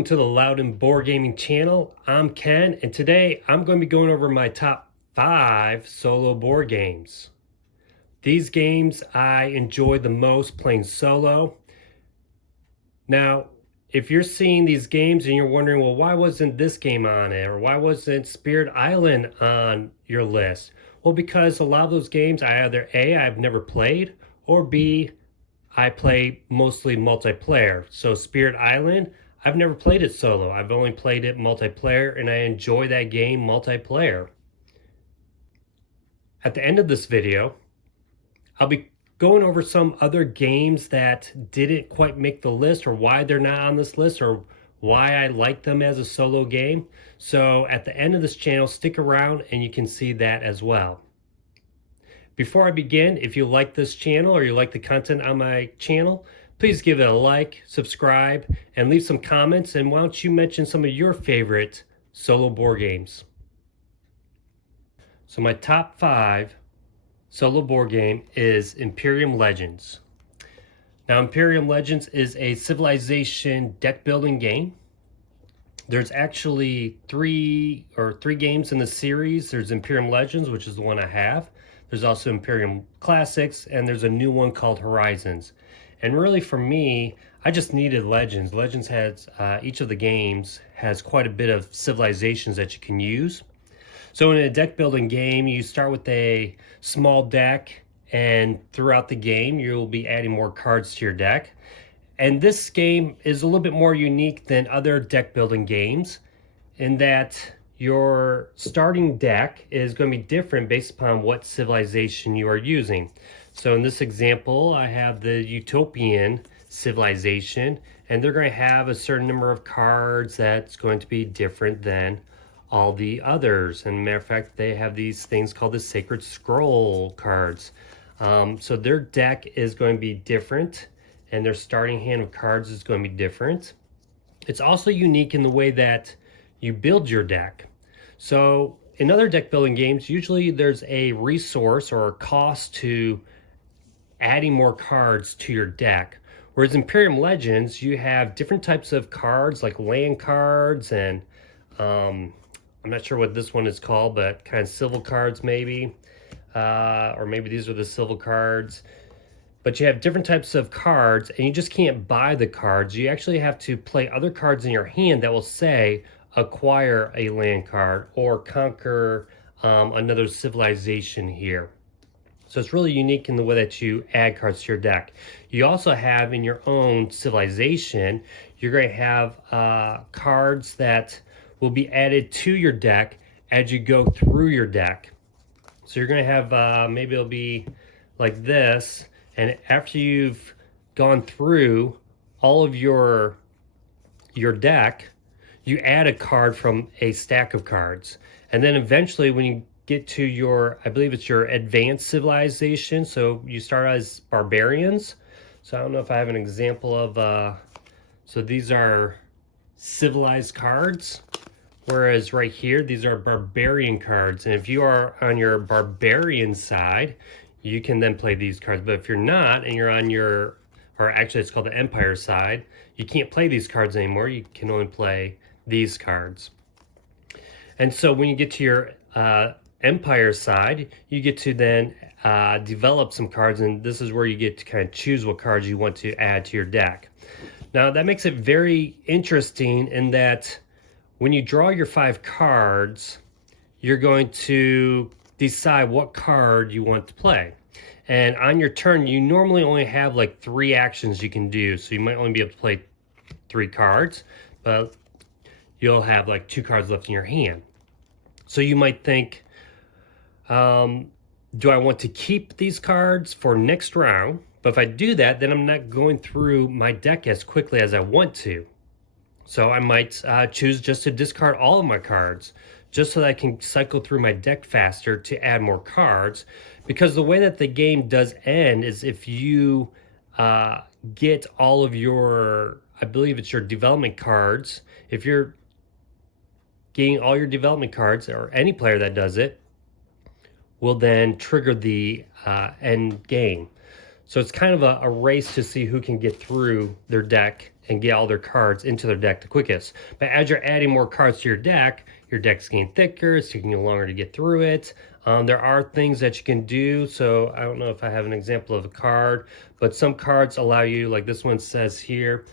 Welcome to the Loudon Board Gaming channel. I'm Ken, and today I'm going to be going over my top 5 solo board games. These games I enjoy the most playing solo. Now, if you're seeing these games and you're wondering, well, why wasn't this game on it? Or why wasn't Spirit Island on your list? Well, because a lot of those games I either A, I've never played, or B, I play mostly multiplayer. So Spirit Island, I've never played it solo. I've only played it multiplayer, and I enjoy that game multiplayer. At the end of this video, I'll be going over some other games that didn't quite make the list, or why they're not on this list, or why I like them as a solo game. So at the end of this channel, stick around and you can see that as well. Before I begin, if you like this channel or you like the content on my channel, please give it a like, subscribe, and leave some comments. And why don't you mention some of your favorite solo board games? So my top 5 solo board game is Imperium Legends. Now, Imperium Legends is a civilization deck building game. There's actually three games in the series. There's Imperium Legends, which is the one I have. There's also Imperium Classics, and there's a new one called Horizons. And really for me, I just needed Legends. Legends has, each of the games has quite a bit of civilizations that you can use. So in a deck building game, you start with a small deck, and throughout the game, you'll be adding more cards to your deck. And this game is a little bit more unique than other deck building games in that your starting deck is going to be different based upon what civilization you are using. So in this example, I have the Utopian civilization, and they're going to have a certain number of cards that's going to be different than all the others. And matter of fact, they have these things called the Sacred Scroll cards. So their deck is going to be different, and their starting hand of cards is going to be different. It's also unique in the way that you build your deck. So in other deck building games, usually there's a resource or a cost to adding more cards to your deck. Whereas Imperium Legends, you have different types of cards like land cards and I'm not sure what this one is called, but kind of civil cards maybe. Or maybe these are the civil cards. But you have different types of cards, and you just can't buy the cards. You actually have to play other cards in your hand that will say, acquire a land card or conquer another civilization here. So it's really unique in the way that you add cards to your deck. You also have in your own civilization, you're going to have cards that will be added to your deck as you go through your deck. So you're going to have, maybe it'll be like this, and after you've gone through all of your deck, you add a card from a stack of cards. And then eventually when you get to your, I believe it's your advanced civilization, so you start as barbarians. So I don't know if I have an example of, so these are civilized cards, whereas right here, these are barbarian cards. And if you are on your barbarian side, you can then play these cards. But if you're not, and you're on your, or actually it's called the Empire side, you can't play these cards anymore. You can only play these cards. And so when you get to your Empire side, you get to then develop some cards, and this is where you get to kind of choose what cards you want to add to your deck. Now that makes it very interesting in that when you draw your 5 cards, you're going to decide what card you want to play. And on your turn, you normally only have like 3 actions you can do. So you might only be able to play 3 cards, but you'll have like 2 cards left in your hand. So you might think, do I want to keep these cards for next round? But if I do that, then I'm not going through my deck as quickly as I want to. So I might choose just to discard all of my cards, just so that I can cycle through my deck faster to add more cards. Because the way that the game does end is if you get all of your, I believe it's your development cards, if you're getting all your development cards, or any player that does it, will then trigger the end game. So it's kind of a race to see who can get through their deck and get all their cards into their deck the quickest. But as you're adding more cards to your deck's getting thicker, it's taking you longer to get through it. There are things that you can do. So I don't know if I have an example of a card, but some cards allow you, like this one says here,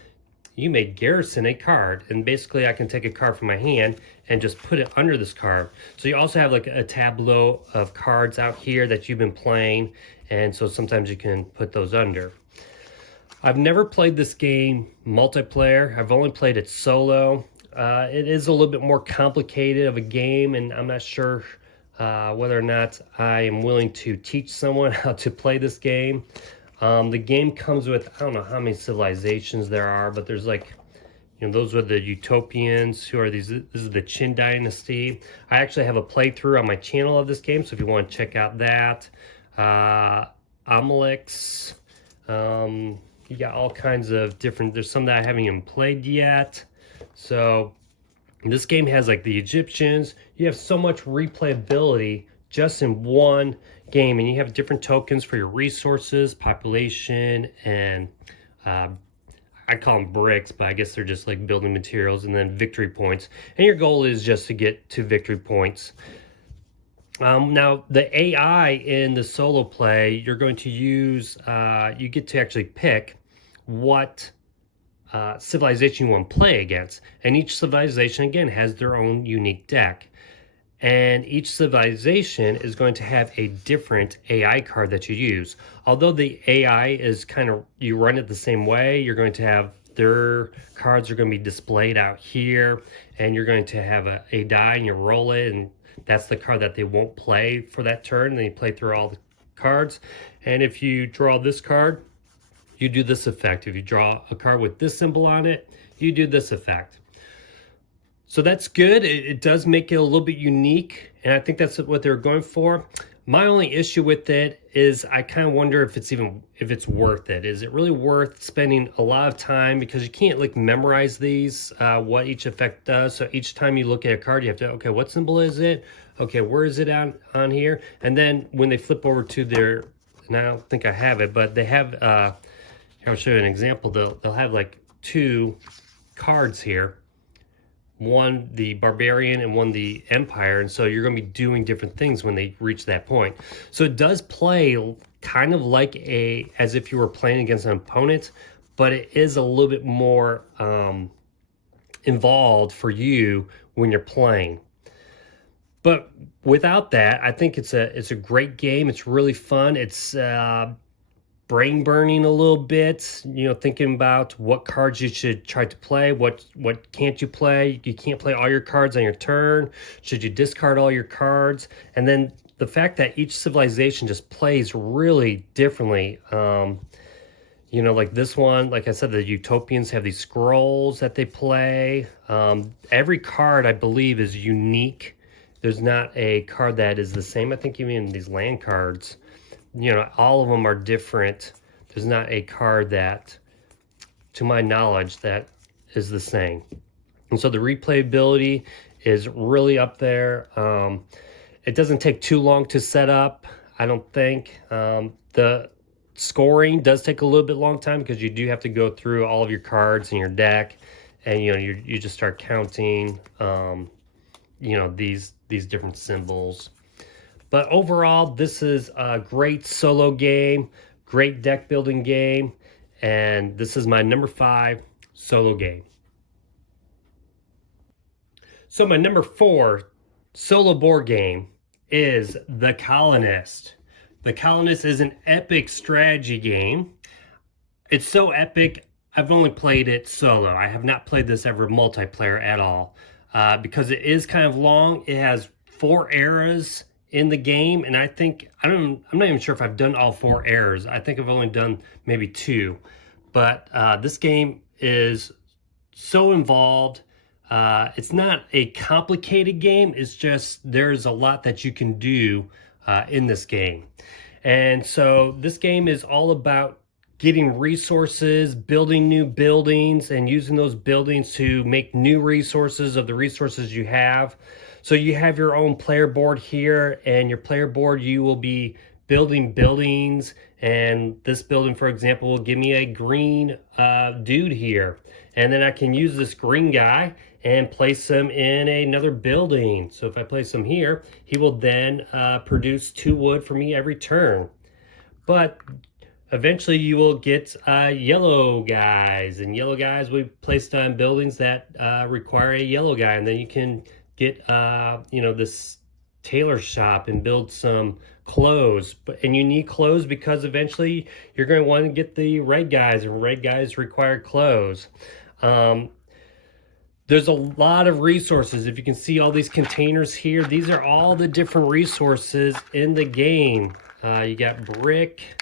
you may garrison a card, and basically I can take a card from my hand and just put it under this card. So you also have like a tableau of cards out here that you've been playing, and so sometimes you can put those under. I've never played this game multiplayer. I've only played it solo. It is a little bit more complicated of a game, and I'm not sure whether or not I am willing to teach someone how to play this game. The game comes with, I don't know how many civilizations there are, but there's like, those are the Utopians, who are these. This is the Qin Dynasty. I actually have a playthrough on my channel of this game, so if you want to check out that. Amaleks. You got all kinds of different, there's some that I haven't even played yet. So this game has like the Egyptians. You have so much replayability just in one game, and you have different tokens for your resources, population, and I call them bricks, but I guess they're just like building materials, and then victory points. And your goal is just to get to victory points. Now, the AI in the solo play, you're going to use, you get to actually pick what civilization you want to play against. And each civilization, again, has their own unique deck. And each civilization is going to have a different AI card that you use. Although the AI is kind of, you run it the same way, you're going to have their cards are going to be displayed out here, and you're going to have a die, and you roll it, and that's the card that they won't play for that turn. And then you play through all the cards. And if you draw this card, you do this effect. If you draw a card with this symbol on it, you do this effect. So that's good. It does make it a little bit unique, and I think that's what they're going for. My only issue with it is I kind of wonder if it's worth it. Is it really worth spending a lot of time, because you can't like memorize these, what each effect does. So each time you look at a card, you have to, okay, what symbol is it? Okay, where is it on here? And then when they flip over to their, and I don't think I have it, but they have, here I'll show you an example. They'll have like two cards here. One the barbarian and one the empire, and so you're going to be doing different things when they reach that point. So it does play kind of like as if you were playing against an opponent, but it is a little bit more involved for you when you're playing. But without that, I think it's a great game. It's really fun. It's brain burning a little bit, thinking about what cards you should try to play, what can't you play. You can't play all your cards on your turn. Should you discard all your cards? And then the fact that each civilization just plays really differently. Like this one, like I said, the Utopians have these scrolls that they play. Every card, I believe, is unique. There's not a card that is the same. I think even these land cards, all of them are different. There's not a card that, to my knowledge, that is the same. And so the replayability is really up there. It doesn't take too long to set up, I don't think. The scoring does take a little bit long time, because you do have to go through all of your cards in your deck, and you just start counting these different symbols. But overall, this is a great solo game, great deck building game, and this is my number 5 solo game. So my number 4 solo board game is The Colonist. The Colonist is an epic strategy game. It's so epic, I've only played it solo. I have not played this ever multiplayer at all, because it is kind of long. It has 4 eras in the game, and I'm not even sure if I've done all 4 eras. I think I've only done maybe 2, but this game is so involved. It's not a complicated game. It's just there's a lot that you can do in this game. And so this game is all about getting resources, building new buildings, and using those buildings to make new resources of the resources you have. So you have your own player board here, and your player board, you will be building buildings, and this building, for example, will give me a green dude here. And then I can use this green guy and place him in another building. So if I place him here, he will then produce 2 wood for me every turn. But eventually you will get yellow guys, and yellow guys we placed on buildings that require a yellow guy, and then you can get this tailor shop and build some clothes. And you need clothes because eventually you're going to want to get the red guys, and red guys require clothes. There's a lot of resources. If you can see all these containers here, these are all the different resources in the game. You got brick,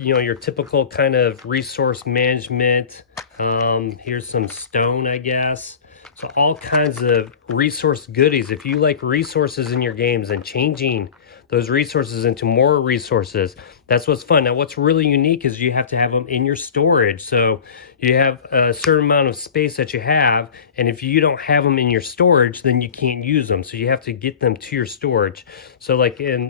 your typical kind of resource management. Here's some stone, I guess. So all kinds of resource goodies. If you like resources in your games and changing those resources into more resources, that's what's fun. Now, what's really unique is you have to have them in your storage. So you have a certain amount of space that you have, and if you don't have them in your storage, then you can't use them. So you have to get them to your storage. So like in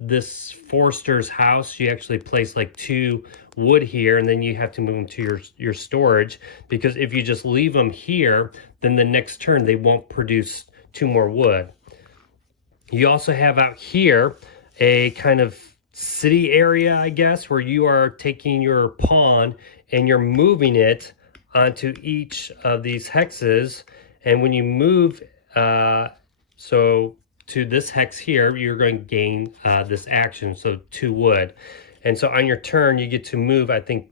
this forester's house, you actually place like 2 wood here, and then you have to move them to your storage, because if you just leave them here, then the next turn they won't produce 2 more wood. You also have out here a kind of city area, I guess, where you are taking your pawn and you're moving it onto each of these hexes. And when you move so to this hex here, you're going to gain this action, so 2 wood. And so on your turn, you get to move, I think,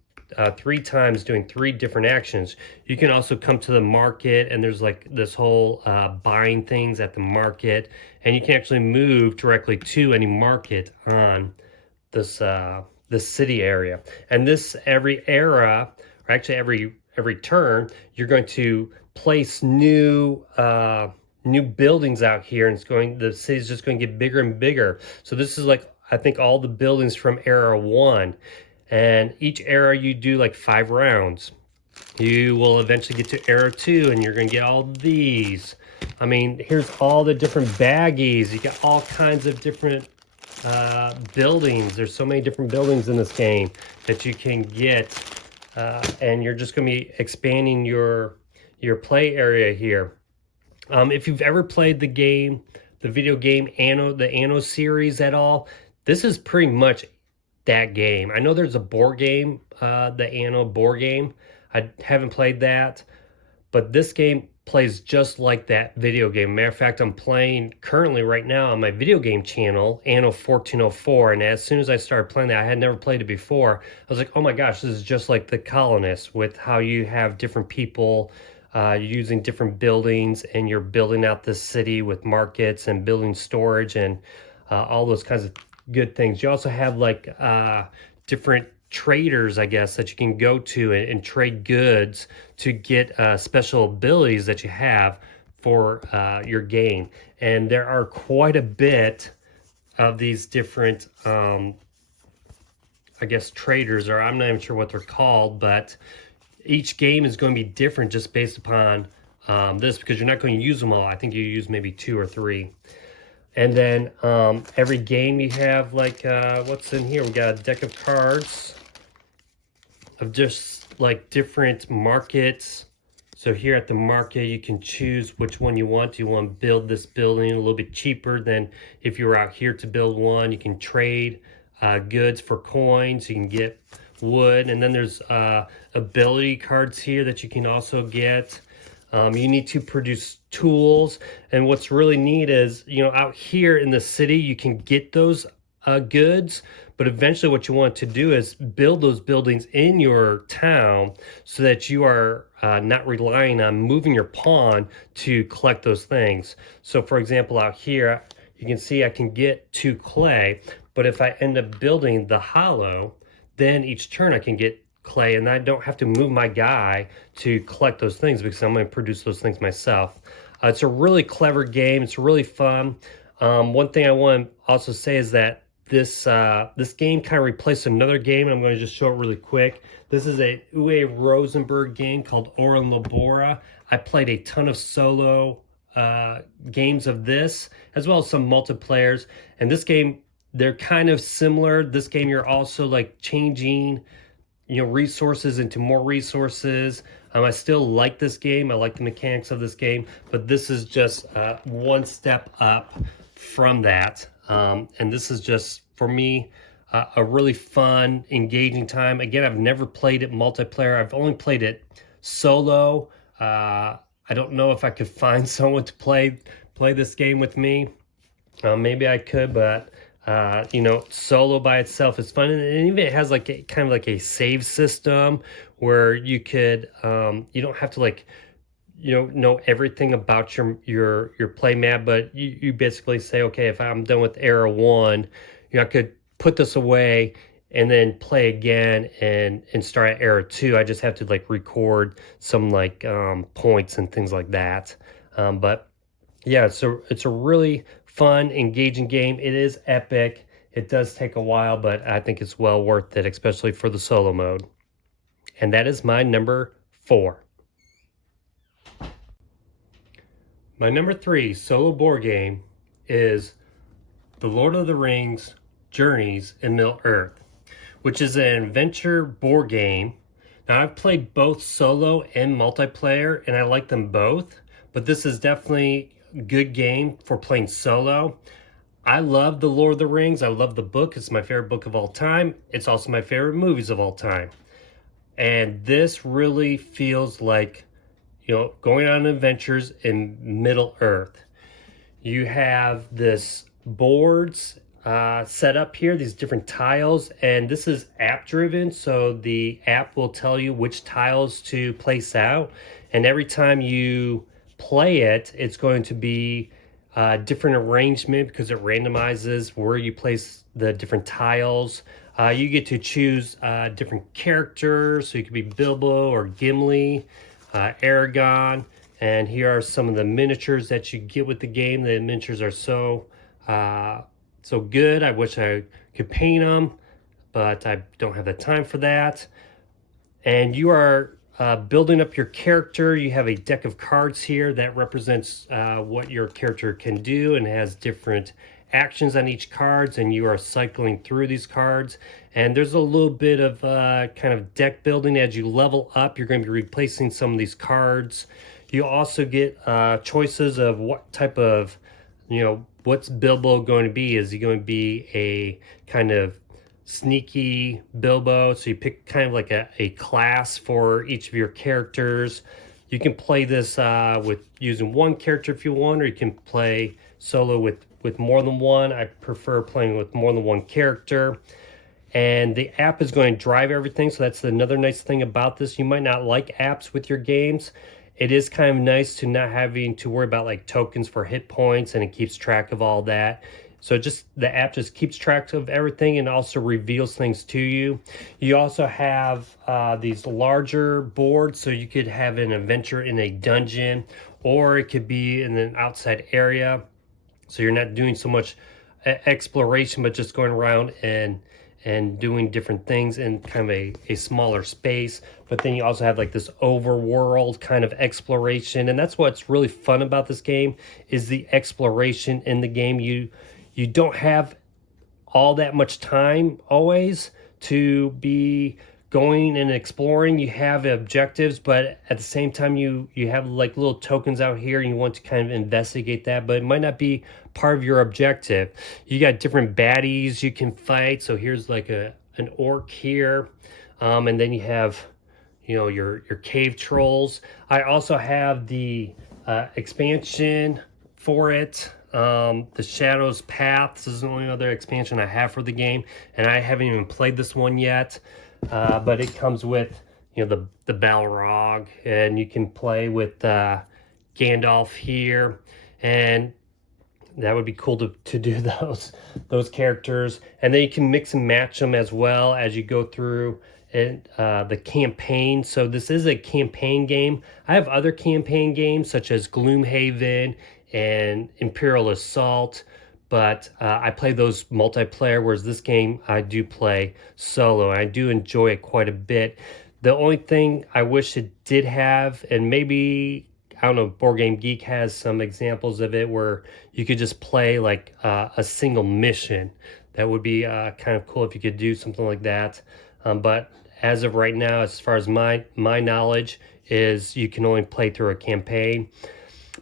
3 times, doing 3 different actions. You can also come to the market, and there's like this whole buying things at the market, and you can actually move directly to any market on this city area. And this every era, or actually every turn, you're going to place new buildings out here, and the city's just going to get bigger and bigger. So this is like, I think, all the buildings from era 1. And each era you do like 5 rounds. You will eventually get to era 2, and you're going to get all these. I mean, here's all the different baggies. You got all kinds of different buildings. There's so many different buildings in this game that you can get. And you're just going to be expanding your play area here. If you've ever played the video game Anno, the Anno series at all, this is pretty much that game. I know there's a board game, the Anno board game. I haven't played that, but this game plays just like that video game. Matter of fact, I'm playing currently right now on my video game channel, Anno 1404, and as soon as I started playing that, I had never played it before. I was like, oh my gosh, this is just like The Colonists, with how you have different people using different buildings, and you're building out this city with markets and building storage and all those kinds of good things. You also have like different traders, I guess, that you can go to and trade goods to get special abilities that you have for your game. And there are quite a bit of these different I guess traders, or I'm not even sure what they're called, but each game is going to be different just based upon this, because you're not going to use them all. I think you use maybe 2 or 3. And then every game you have, like, what's in here? We got a deck of cards of just like different markets. So here at the market, you can choose which one you want. You want to build this building a little bit cheaper than if you were out here to build one. You can trade goods for coins. You can get wood. And then there's ability cards here that you can also get. You need to produce tools, and what's really neat is, out here in the city you can get those goods, but eventually what you want to do is build those buildings in your town so that you are not relying on moving your pawn to collect those things. So for example, out here you can see I can get 2 clay, but if I end up building the hollow, then each turn I can get clay, and I don't have to move my guy to collect those things, because I'm going to produce those things myself. It's a really clever game. It's really fun. One thing I want to also say is that this game kind of replaced another game, and I'm going to just show it really quick. This is a Uwe Rosenberg game called Ora Labora. I played a ton of solo games of this, as well as some multiplayers, and this game they're kind of similar. This game, you're also like changing, resources into more resources. I still like this game. I like the mechanics of this game, but this is just one step up from that. And this is just, for me, a really fun, engaging time. Again, I've never played it multiplayer. I've only played it solo. I don't know if I could find someone to play this game with me. Maybe I could, but solo by itself is fun, and even it has like kind of like a save system where you could, you don't have to like, know everything about your play map, but you basically say, okay, if I'm done with era one, I could put this away and then play again and start at era two. I just have to like record some like points and things like that. But yeah, it's a really fun, engaging game. It is epic. It does take a while, but I think it's well worth it, especially for the solo mode. And that is my number 4. My number 3 solo board game is The Lord of the Rings Journeys in Middle-earth, which is an adventure board game. Now, I've played both solo and multiplayer, and I like them both, but this is definitely a good game for playing solo. I love The Lord of the Rings. I love the book. It's my favorite book of all time. It's also my favorite movies of all time. And this really feels like, going on adventures in Middle-earth. You have this boards set up here, these different tiles, and this is app driven, so the app will tell you which tiles to place out, and every time you play it, it's going to be a different arrangement because it randomizes where you place the different tiles. You get to choose different characters, so you could be Bilbo or Gimli, Aragon, and here are some of the miniatures that you get with the game. The miniatures are so good. I wish I could paint them, but I don't have the time for that. And you are building up your character. You have a deck of cards here that represents what your character can do and has different actions on each cards, and you are cycling through these cards. And there's a little bit of kind of deck building as you level up. You're going to be replacing some of these cards. You also get choices of what type of, what's Bilbo going to be? Is he going to be a kind of sneaky Bilbo? So you pick kind of like a class for each of your characters. You can play this with using one character if you want, or you can play solo with more than one. I prefer playing with more than one character. And the app is going to drive everything, so that's another nice thing about this. You might not like apps with your games. It is kind of nice to not having to worry about like tokens for hit points, and it keeps track of all that. So the app just keeps track of everything and also reveals things to you. You also have these larger boards, so you could have an adventure in a dungeon, or it could be in an outside area. So you're not doing so much exploration, but just going around and doing different things in kind of a smaller space. But then you also have like this overworld kind of exploration, and that's what's really fun about this game, is the exploration in the game. You don't have all that much time always to be going and exploring. You have objectives, but at the same time you have like little tokens out here and you want to kind of investigate that, but it might not be part of your objective. You got different baddies you can fight. So here's like an orc here, and then you have your cave trolls. I also have the expansion for it, the Shadows Path. This is the only other expansion I have for the game, and I haven't even played this one yet. But it comes with, the Balrog, and you can play with Gandalf here, and that would be cool to do those characters. And then you can mix and match them as well as you go through the campaign. So this is a campaign game. I have other campaign games such as Gloomhaven and Imperial Assault, but I play those multiplayer, whereas this game I do play solo, and I do enjoy it quite a bit. The only thing I wish it did have, and maybe, I don't know, Board Game Geek has some examples of it, where you could just play like a single mission. That would be kind of cool if you could do something like that. But as of right now, as far as my knowledge is, you can only play through a campaign.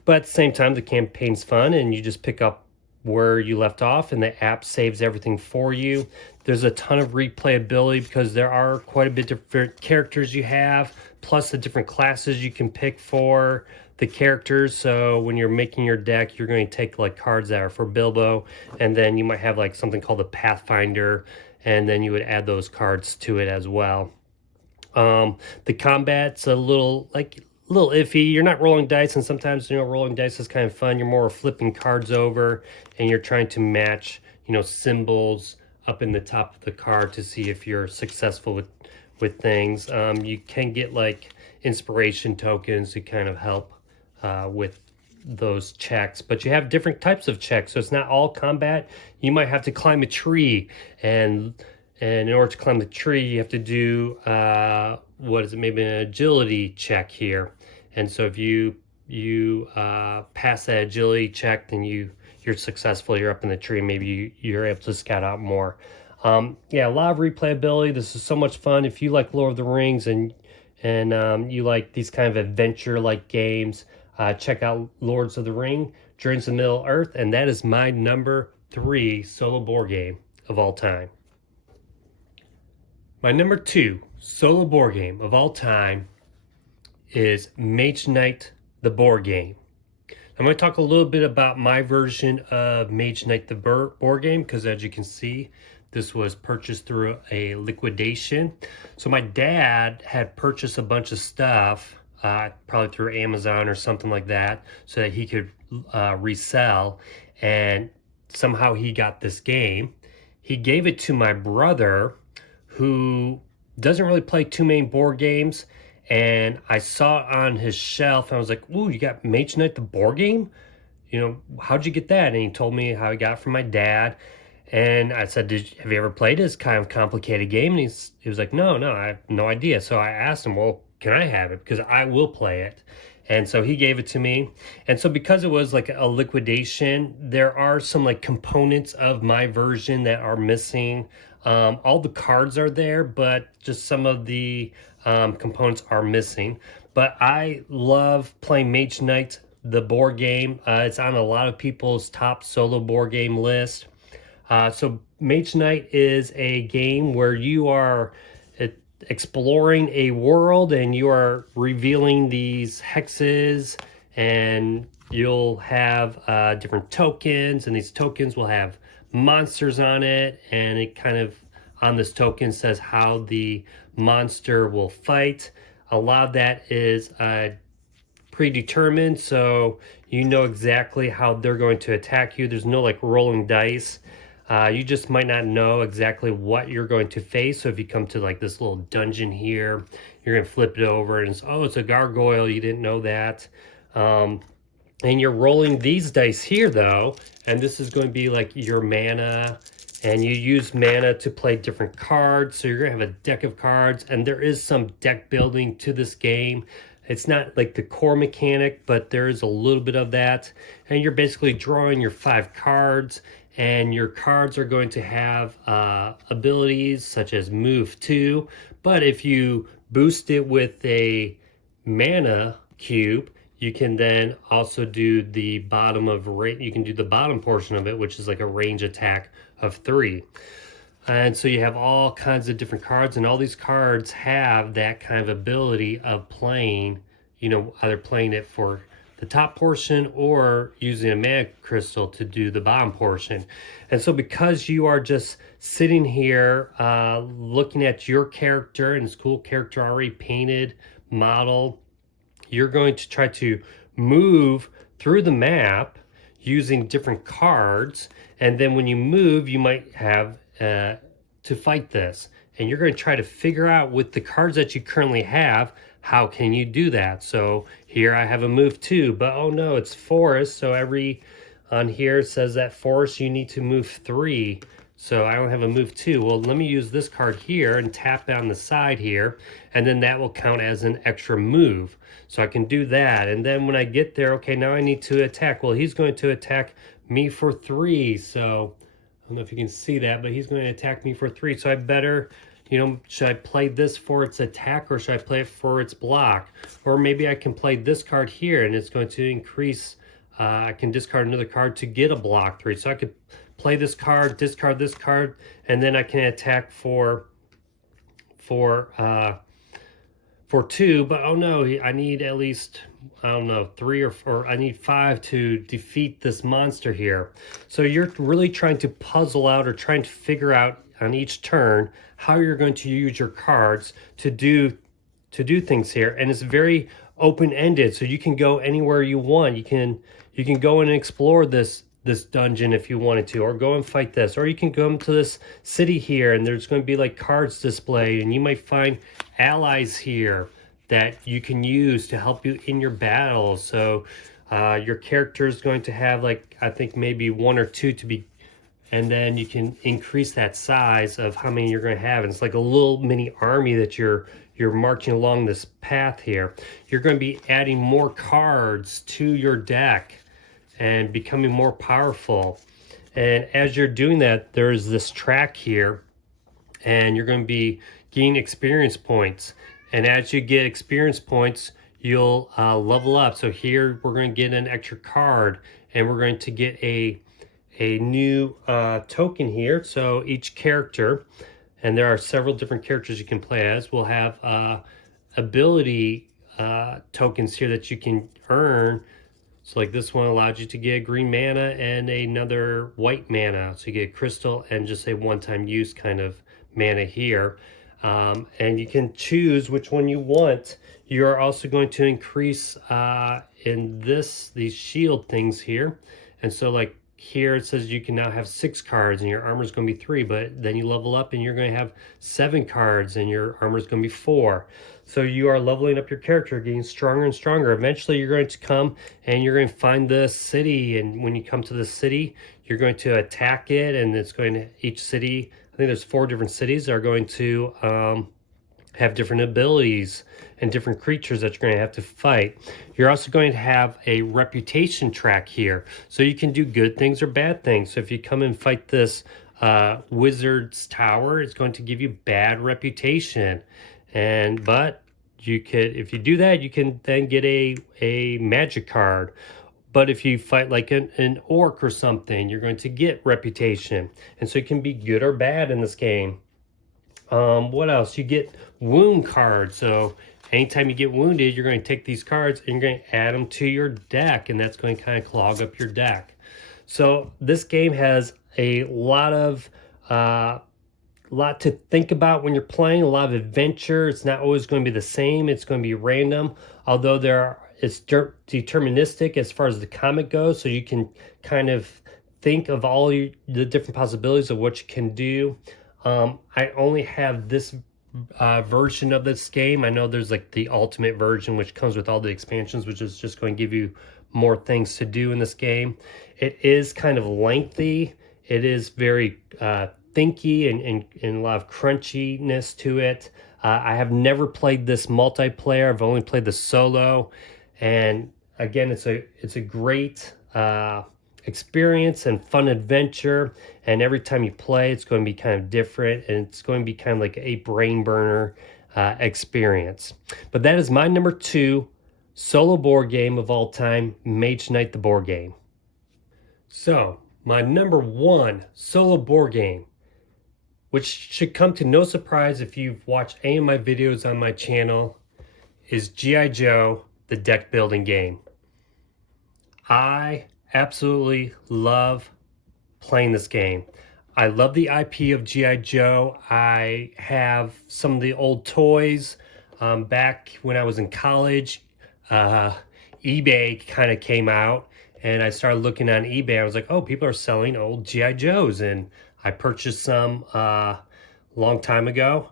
But at the same time, the campaign's fun, and you just pick up where you left off, and the app saves everything for you. There's a ton of replayability because there are quite a bit different characters you have, plus the different classes you can pick for the characters. So when you're making your deck, you're going to take like cards that are for Bilbo, and then you might have like something called a Pathfinder, and then you would add those cards to it as well. The combat's a little iffy. You're not rolling dice, and sometimes rolling dice is kind of fun. You're more flipping cards over, and you're trying to match symbols up in the top of the card to see if you're successful with things. You can get like inspiration tokens to kind of help with those checks, but you have different types of checks, so it's not all combat. You might have to climb a tree, and in order to climb the tree, you have to do maybe an agility check here. And so if you pass that agility check, then you're successful. You're up in the tree. Maybe you're able to scout out more. Yeah, a lot of replayability. This is so much fun. If you like Lord of the Rings and you like these kind of adventure-like games, check out Lords of the Ring, Journeys to Middle Earth, and that is my number 3 solo board game of all time. My number 2 solo board game of all time is Mage Knight, the board game. I'm going to talk a little bit about my version of Mage Knight, the board game, because as you can see, this was purchased through a liquidation. So my dad had purchased a bunch of stuff, probably through Amazon or something like that, so that he could resell, and somehow he got this game. He gave it to my brother, who doesn't really play too many board games, and I saw it on his shelf, and I was like, ooh, you got Mage Knight the board game? How'd you get that? And he told me how he got it from my dad, and I said, have you ever played this kind of complicated game? And he was like, no, I have no idea. So I asked him, well, can I have it? Because I will play it. And so he gave it to me. And so because it was like a liquidation, there are some like components of my version that are missing. All the cards are there, but just some of the components are missing. But I love playing Mage Knight, the board game. It's on a lot of people's top solo board game list. So Mage Knight is a game where you are exploring a world, and you are revealing these hexes, and you'll have different tokens, and these tokens will have monsters on it, and it kind of on this token says how the monster will fight. A lot of that is predetermined, so you know exactly how they're going to attack you. There's no like rolling dice. You just might not know exactly what you're going to face. So if you come to like this little dungeon here, you're going to flip it over and it's a gargoyle. You didn't know that. And you're rolling these dice here though, and this is going to be like your mana, and you use mana to play different cards. So you're going to have a deck of cards, and there is some deck building to this game. It's not like the core mechanic, but there is a little bit of that. And you're basically drawing your 5 cards, and your cards are going to have abilities such as move 2. But if you boost it with a mana cube, you can then also do the bottom portion of it, which is like a range attack of 3. And so you have all kinds of different cards, and all these cards have that kind of ability of playing, either playing it for the top portion or using a mana crystal to do the bottom portion. And so because you are just sitting here looking at your character, and this cool character already painted, model, you're going to try to move through the map using different cards, and then when you move, you might have to fight this, and you're going to try to figure out with the cards that you currently have, how can you do that? So here I have a move 2, but oh no, it's forest, so on here says that forest you need to move 3, so I don't have a move 2. Well, let me use this card here and tap it on the side here, and then that will count as an extra move. So I can do that, and then when I get there, okay, now I need to attack. Well, he's going to attack me for 3, so I don't know if you can see that, but he's going to attack me for 3. So I better, you know, should I play this for its attack or should I play it for its block? Or maybe I can play this card here and it's going to increase, I can discard another card to get a block 3. So I could play this card, discard this card, and then I can attack for 2, but oh no, I need at least, I don't know, 3 or 4, I need 5 to defeat this monster here. So you're really trying to puzzle out or trying to figure out on each turn how you're going to use your cards to do things here. And it's very open-ended, so you can go anywhere you want. You can go and explore this dungeon if you wanted to, or go and fight this, or you can go into this city here and there's going to be like cards displayed and you might find allies here that you can use to help you in your battles. So your character is going to have, like, I think maybe 1 or 2 to be, and then you can increase that size of how many you're going to have, and it's like a little mini army that you're marching along this path here. You're going to be adding more cards to your deck and becoming more powerful. And as you're doing that, there's this track here, and you're going to be gaining experience points. And as you get experience points, you'll level up. So here we're going to get an extra card, and we're going to get a new token here. So each character, and there are several different characters you can play as, will have ability tokens here that you can earn. So like this one allows you to get green mana and another white mana. So you get crystal and just a one-time use kind of mana here. And you can choose which one you want. You're also going to increase in these shield things here. And so like here it says you can now have 6 cards and your armor is going to be 3, but then you level up and you're going to have 7 cards and your armor is going to be 4. So you are leveling up your character, getting stronger and stronger. Eventually you're going to come and you're going to find the city, and when you come to the city, you're going to attack it, and it's going to, each city, I think there's 4 different cities, are going to have different abilities and different creatures that you're going to have to fight. You're also going to have a reputation track here, so you can do good things or bad things. So if you come and fight this wizard's tower, it's going to give you bad reputation, but you could, if you do that, you can then get a magic card. But if you fight like an orc or something, you're going to get reputation, and so it can be good or bad in this game. What else? You get wound cards. So anytime you get wounded, you're going to take these cards and you're going to add them to your deck, and that's going to kind of clog up your deck. So this game has a lot to think about when you're playing, a lot of adventure. It's not always going to be the same. It's going to be random, although it's deterministic as far as the comic goes, so you can kind of think of all the different possibilities of what you can do. I only have this version of this game. I know there's like the ultimate version, which comes with all the expansions, which is just going to give you more things to do in this game. It is kind of lengthy. It is very thinky and a lot of crunchiness to it. I have never played this multiplayer. I've only played the solo, and again, it's a great experience and fun adventure, and every time you play it's going to be kind of different, and it's going to be kind of like a brain burner experience. But that is my number 2 solo board game of all time, Mage Knight the board game. So my number 1 solo board game, which should come to no surprise if you've watched any of my videos on my channel, is G.I. Joe, the deck building game. I absolutely love playing this game. I love the IP of G.I. Joe. I have some of the old toys. Back when I was in college, eBay kind of came out, and I started looking on eBay. I was like, oh, people are selling old G.I. Joes, and I purchased some a long time ago.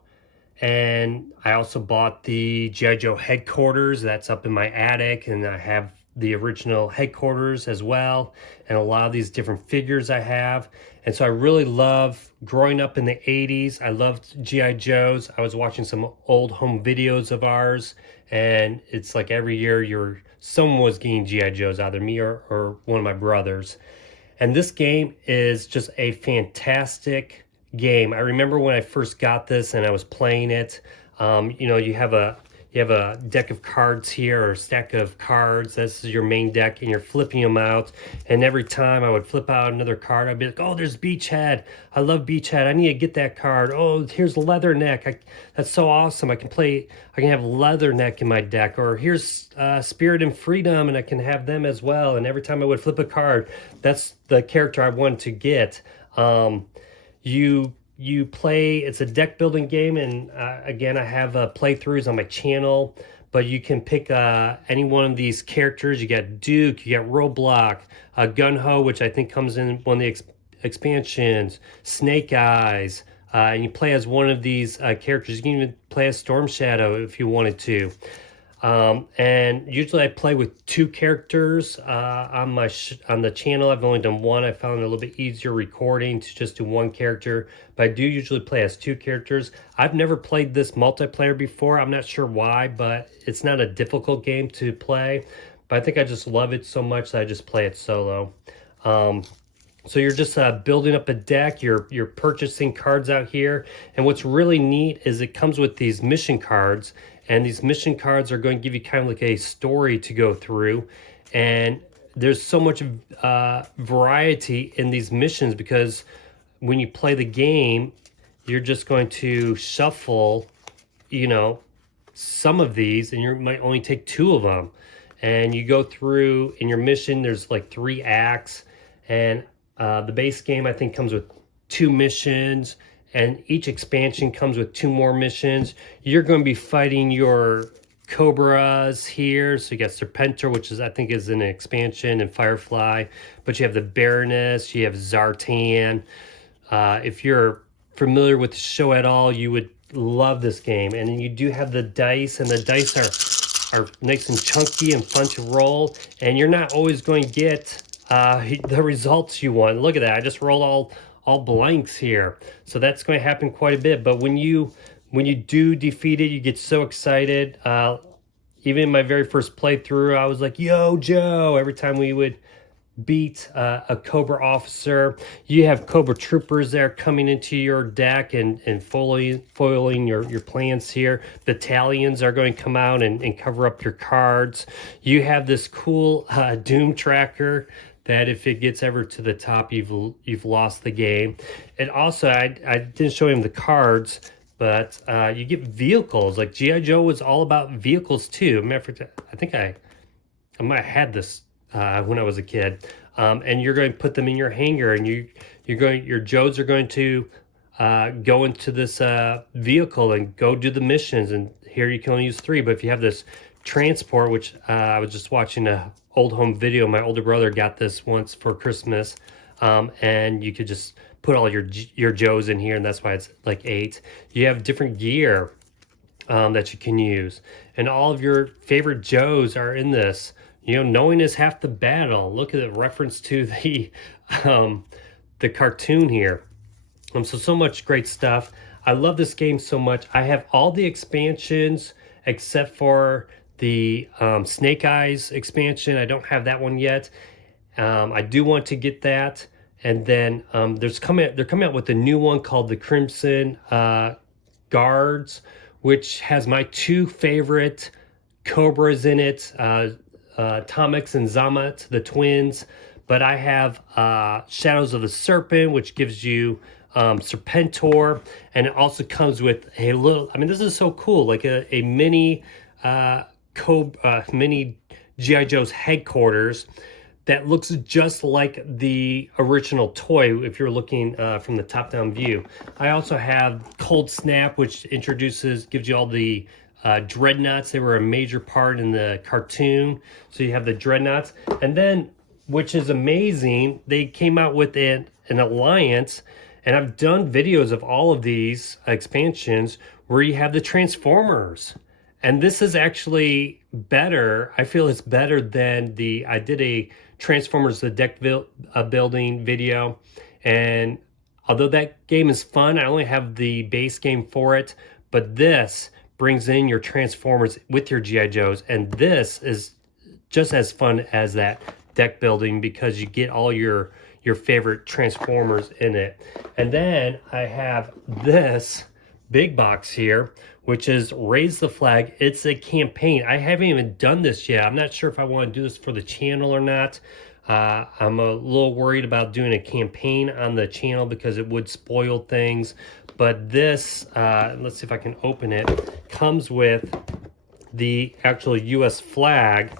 And I also bought the G.I. Joe headquarters that's up in my attic, and I have the original headquarters as well, and a lot of these different figures I have. And so I really love, growing up in the 80s, I loved G.I. Joes. I was watching some old home videos of ours, and it's like every year someone was getting G.I. Joes, either me or one of my brothers. And this game is just a fantastic game. I remember when I first got this and I was playing it. You know, you have a deck of cards here, or a stack of cards. This is your main deck, and you're flipping them out. And every time I would flip out another card, I'd be like, "Oh, there's Beachhead. I love Beachhead. I need to get that card. Oh, here's Leatherneck. That's so awesome. I can have Leatherneck in my deck. Or here's Spirit and Freedom, and I can have them as well." And every time I would flip a card, that's the character I wanted to get. You play, it's a deck building game, and again, I have playthroughs on my channel, but you can pick any one of these characters. You got Duke, you got Roadblock, Gun-Ho, which I think comes in one of the expansions, Snake Eyes, and you play as one of these characters. You can even play as Storm Shadow if you wanted to. And usually I play with two characters on the channel. I've only done one. I found it a little bit easier recording to just do one character, but I do usually play as two characters. I've never played this multiplayer before. I'm not sure why, but it's not a difficult game to play. But I think I just love it so much that I just play it solo. So you're just building up a deck, you're purchasing cards out here, and what's really neat is it comes with these mission cards, and these mission cards are going to give you kind of like a story to go through, and there's so much variety in these missions, because when you play the game, you're just going to shuffle, you know, some of these, and you might only take two of them, and you go through in your mission. There's like 3 acts, and the base game, I think, comes with 2 missions, and each expansion comes with 2 more missions. You're going to be fighting your Cobras here. So you got Serpentor, which I think is an expansion, and Firefly. But you have the Baroness, you have Zartan. If you're familiar with the show at all, you would love this game. And then you do have the dice, and the dice are nice and chunky and fun to roll. And you're not always going to get the results you want. Look at that. I just rolled all blanks here. So that's going to happen quite a bit. But when you do defeat it, you get so excited. Even in my very first playthrough, I was like, "Yo, Joe," every time we would beat a Cobra officer. You have Cobra troopers there coming into your deck and foiling your plans here. Battalions are going to come out and cover up your cards. You have this cool doom tracker that if it gets ever to the top, you've lost the game. And also, I didn't show him the cards, but you get vehicles. Like G.I. Joe was all about vehicles too. I think I might have had this when I was a kid. And you're going to put them in your hangar, and your Joes are going to go into this vehicle and go do the missions. And here you can only use 3, but if you have this transport, which I was just watching a old home video. My older brother got this once for Christmas, and you could just put all your Joes in here, and that's why it's like 8. You have different gear that you can use, and all of your favorite Joes are in this. You know, knowing is half the battle. Look at the reference to the cartoon here. So much great stuff. I love this game so much. I have all the expansions except for the Snake Eyes expansion. I don't have that one yet. I do want to get that. And then they're coming out with a new one called the Crimson Guards, which has my 2 favorite Cobras in it, Tomix and Zamat, the twins. But I have Shadows of the Serpent, which gives you Serpentor, and it also comes with a little, I mean, this is so cool, like a mini mini G.I. Joe's headquarters that looks just like the original toy if you're looking from the top-down view. I also have Cold Snap, which gives you all the dreadnoughts. They were a major part in the cartoon. So you have the dreadnoughts. And then, which is amazing, they came out with an alliance, and I've done videos of all of these expansions where you have the Transformers. And this is actually better. I feel it's better than I did a Transformers the deck building video. And although that game is fun, I only have the base game for it. But this brings in your Transformers with your G.I. Joes. And this is just as fun as that deck building, because you get all your your favorite Transformers in it. And then I have this big box here, which is Raise the Flag. It's a campaign. I haven't even done this yet. I'm not sure if I want to do this for the channel or not. I'm a little worried about doing a campaign on the channel because it would spoil things. But this, let's see if I can open it, comes with the actual US flag,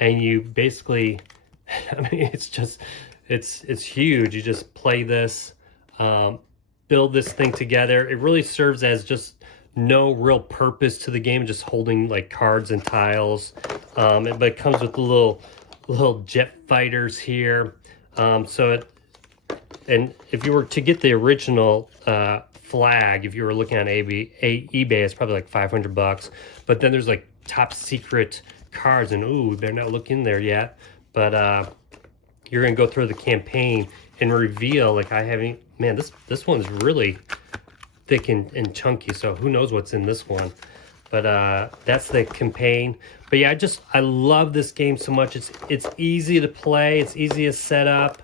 and you basically, I mean, it's just, it's huge. You just play this, build this thing together. It really serves as just no real purpose to the game, just holding like cards and tiles. But it comes with the little jet fighters here. And if you were to get the original flag, if you were looking on eBay, it's probably like 500 bucks. But then there's like top secret cards, and ooh, they're not looking there yet. But you're gonna go through the campaign and reveal, like I haven't, man, this one's really thick and chunky, so who knows what's in this one. But that's the campaign. But yeah, I love this game so much. It's easy to play, it's easy to set up,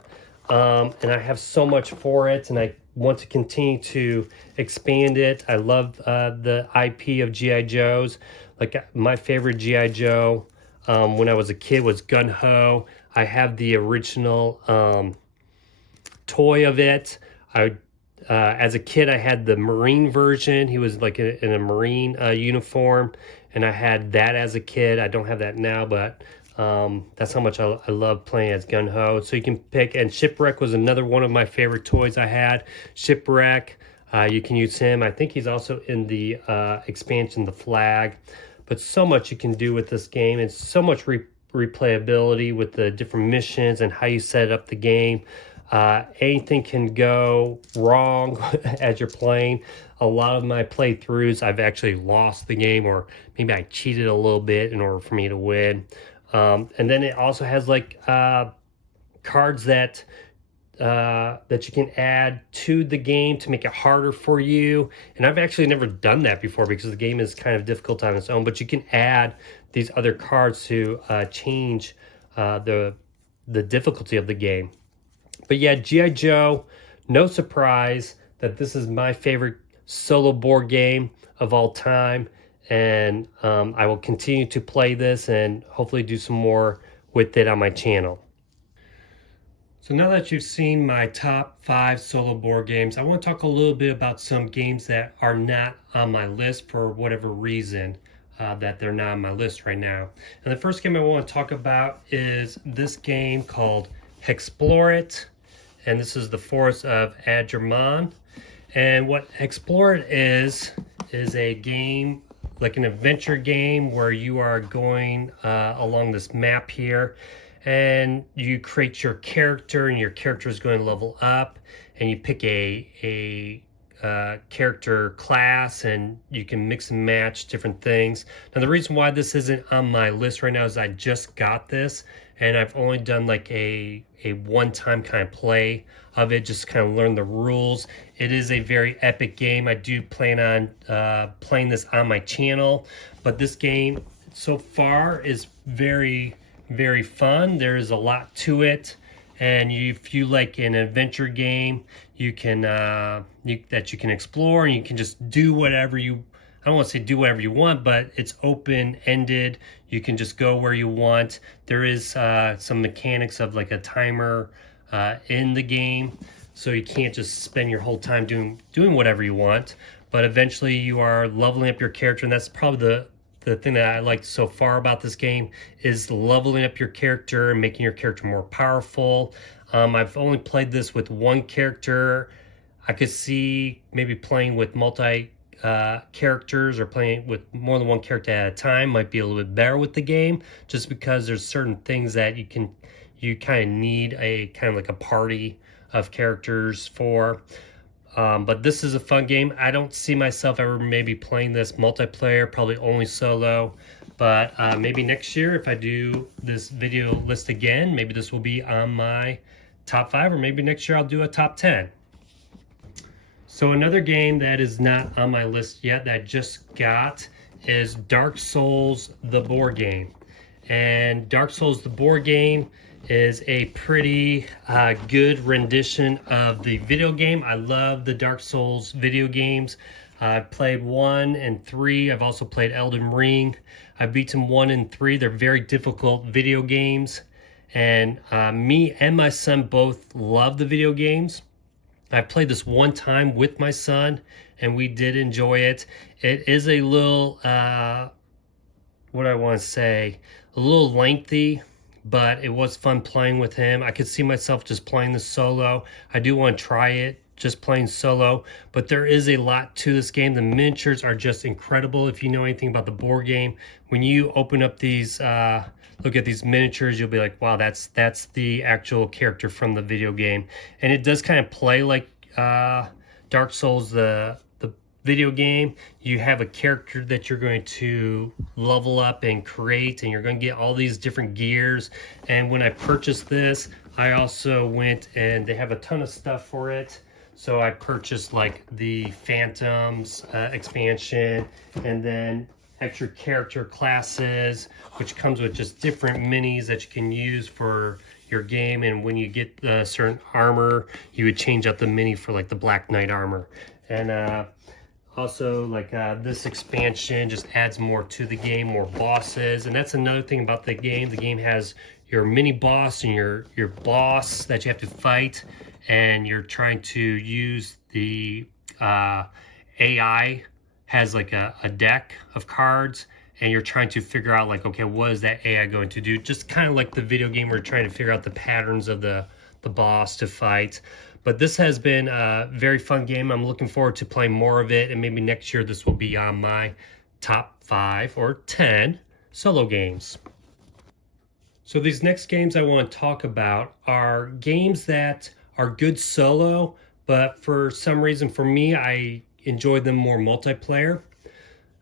and I have so much for it, and I want to continue to expand it. I love the IP of G.I. Joes. Like my favorite G.I. Joe when I was a kid was Gun Ho. I have the original toy of it. As a kid, I had the Marine version. He was like in a Marine uniform, and I had that as a kid. I don't have that now, but that's how much I love playing as Gun Ho. So you can pick, and Shipwreck was another one of my favorite toys I had. Shipwreck, you can use him. I think he's also in the expansion, The Flag. But so much you can do with this game, and so much replayability with the different missions and how you set up the game. Anything can go wrong as you're playing. A lot of my playthroughs, I've actually lost the game, or maybe I cheated a little bit in order for me to win. And then it also has like cards that you can add to the game to make it harder for you. And I've actually never done that before because the game is kind of difficult on its own. But you can add these other cards to change the difficulty of the game. But yeah, G.I. Joe, no surprise that this is my favorite solo board game of all time. And I will continue to play this and hopefully do some more with it on my channel. So now that you've seen my top 5 solo board games, I want to talk a little bit about some games that are not on my list for whatever reason that they're not on my list right now. And the first game I want to talk about is this game called Hexploreit. And this is the Forest of Adgerman. And what Hexploreit is a game, like an adventure game, where you are going along this map here, and you create your character, and your character is going to level up, and you pick a character class, and you can mix and match different things. Now the reason why this isn't on my list right now is I just got this, and I've only done like a one-time kind of play of it, just kind of learn the rules. It is a very epic game. I do plan on playing this on my channel, but this game so far is very, very fun. There is a lot to it, and if you like an adventure game, you can that you can explore, and you can just do whatever you, I don't want to say do whatever you want, but it's open-ended. You can just go where you want. There is some mechanics of like a timer in the game, so you can't just spend your whole time doing whatever you want. But eventually you are leveling up your character, and that's probably the thing that I like so far about this game is leveling up your character and making your character more powerful. I've only played this with one character. I could see maybe playing with multi characters, or playing with more than one character at a time might be a little bit better with the game, just because there's certain things that you kind of need a kind of like a party of characters for. But this is a fun game. I don't see myself ever maybe playing this multiplayer, probably only solo. But maybe next year, if I do this video list again, maybe this will be on my top 5, or maybe next year I'll do a top 10. So another game that is not on my list yet that I just got is Dark Souls, the board game. And Dark Souls, the board game, is a pretty good rendition of the video game. I love the Dark Souls video games. I've played 1 and 3. I've also played Elden Ring. I've beaten 1 and 3. They're very difficult video games. And me and my son both love the video games. I played this one time with my son, and we did enjoy it. It is a little, what I want to say, a little lengthy, but it was fun playing with him. I could see myself just playing this solo. I do want to try it, just playing solo, but there is a lot to this game. The miniatures are just incredible. If you know anything about the board game, when you open up these, look at these miniatures, you'll be like, wow, that's the actual character from the video game. And it does kind of play like Dark Souls, the video game. You have a character that you're going to level up and create, and you're going to get all these different gears. And when I purchased this, I also went, and they have a ton of stuff for it. So I purchased like the Phantoms expansion, and then extra character classes, which comes with just different minis that you can use for your game. And when you get certain armor, you would change out the mini for like the Black Knight armor. And also, like this expansion just adds more to the game, more bosses. And that's another thing about the game. The game has your mini boss and your boss that you have to fight, and you're trying to use the AI has like a deck of cards, and you're trying to figure out like, okay, what is that AI going to do? Just kind of like the video game, we're trying to figure out the patterns of the boss to fight. But this has been a very fun game. I'm looking forward to playing more of it, and maybe next year this will be on my top 5 or 10 solo games. So these next games I want to talk about are games that are good solo, but for some reason for me, I enjoy them more multiplayer.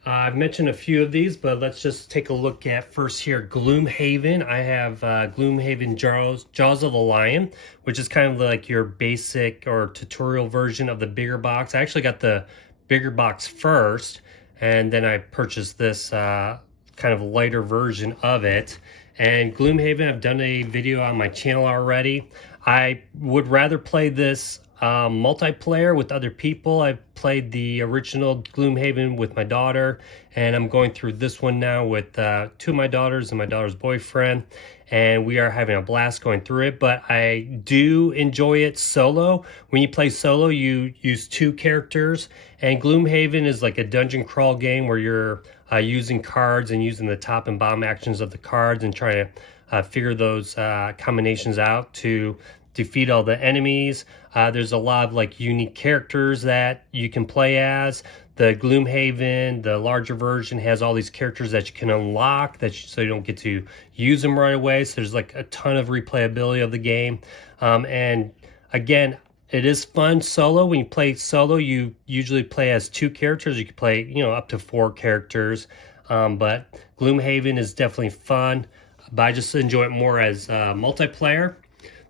I've mentioned a few of these, but let's just take a look at first here, Gloomhaven. I have Gloomhaven Jaws of the Lion, which is kind of like your basic or tutorial version of the bigger box. I actually got the bigger box first, and then I purchased this kind of lighter version of it. And Gloomhaven, I've done a video on my channel already. I would rather play this multiplayer with other people. I've played the original Gloomhaven with my daughter, and I'm going through this one now with 2 of my daughters and my daughter's boyfriend, and we are having a blast going through it. But I do enjoy it solo. When you play solo, you use 2 characters, and Gloomhaven is like a dungeon crawl game where you're using cards and using the top and bottom actions of the cards and trying to figure those combinations out to defeat all the enemies. There's a lot of like unique characters that you can play as. The Gloomhaven, the larger version, has all these characters that you can unlock so you don't get to use them right away. So there's like a ton of replayability of the game. And again, it is fun solo. When you play solo, you usually play as 2 characters. You can play, up to 4 characters. But Gloomhaven is definitely fun, but I just enjoy it more as multiplayer.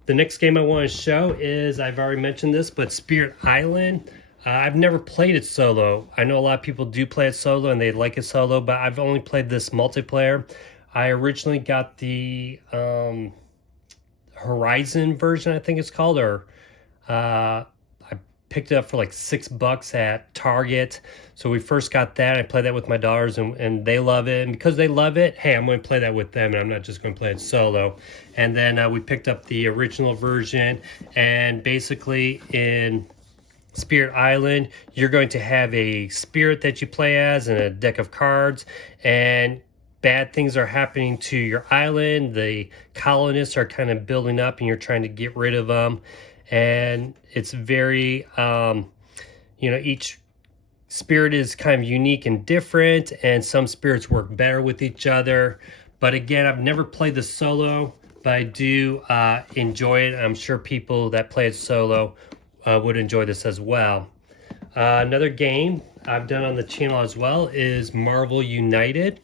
The next game I want to show is, I've already mentioned this, but Spirit Island. I've never played it solo. I know a lot of people do play it solo and they like it solo, but I've only played this multiplayer. I originally got the Horizon version, I think it's called, or I picked it up for like $6 at Target. So we first got that. I played that with my daughters, and they love it. And because they love it, hey, I'm going to play that with them, and I'm not just going to play it solo. And then we picked up the original version, and basically in Spirit Island, you're going to have a spirit that you play as and a deck of cards, and bad things are happening to your island. The colonists are kind of building up, and you're trying to get rid of them. And it's very, each spirit is kind of unique and different, and some spirits work better with each other. But again, I've never played this solo, but I do enjoy it. I'm sure people that play it solo would enjoy this as well. Another game I've done on the channel as well is Marvel United.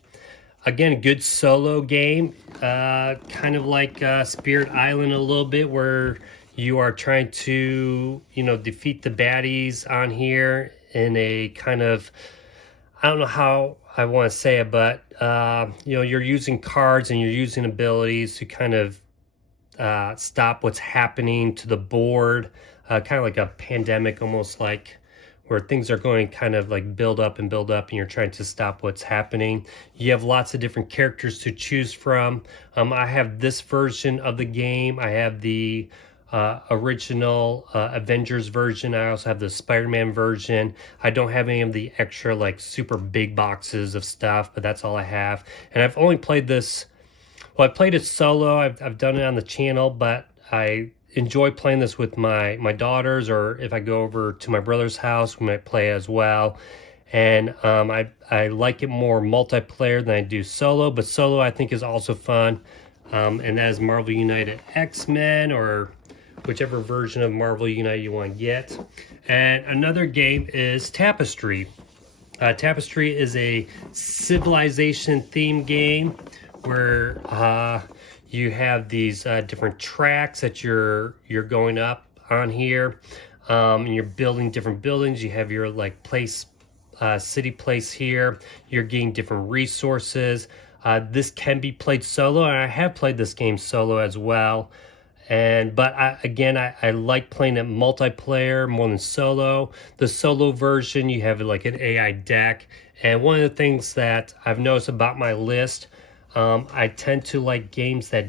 Again, good solo game, kind of like Spirit Island a little bit, where you are trying to, defeat the baddies on here in a kind of, I don't know how I want to say it, but, you're using cards and you're using abilities to kind of stop what's happening to the board, kind of like a pandemic, almost like where things are going kind of like build up and you're trying to stop what's happening. You have lots of different characters to choose from. I have this version of the game. I have the original Avengers version. I also have the Spider-Man version. I don't have any of the extra like super big boxes of stuff, but that's all I have. And I've only played this, well, I played it solo. I've done it on the channel, but I enjoy playing this with my daughters, or if I go over to my brother's house, we might play as well. And I like it more multiplayer than I do solo, but solo I think is also fun. And that is Marvel United X-Men, or whichever version of Marvel United you want to get. And another game is Tapestry. Tapestry is a civilization themed game where you have these different tracks that you're going up on here, and you're building different buildings. You have your like place, city place here. You're getting different resources. This can be played solo, and I have played this game solo as well. But I like playing it multiplayer more than solo. The solo version, you have like an AI deck, and one of the things that I've noticed about my list, I tend to like games that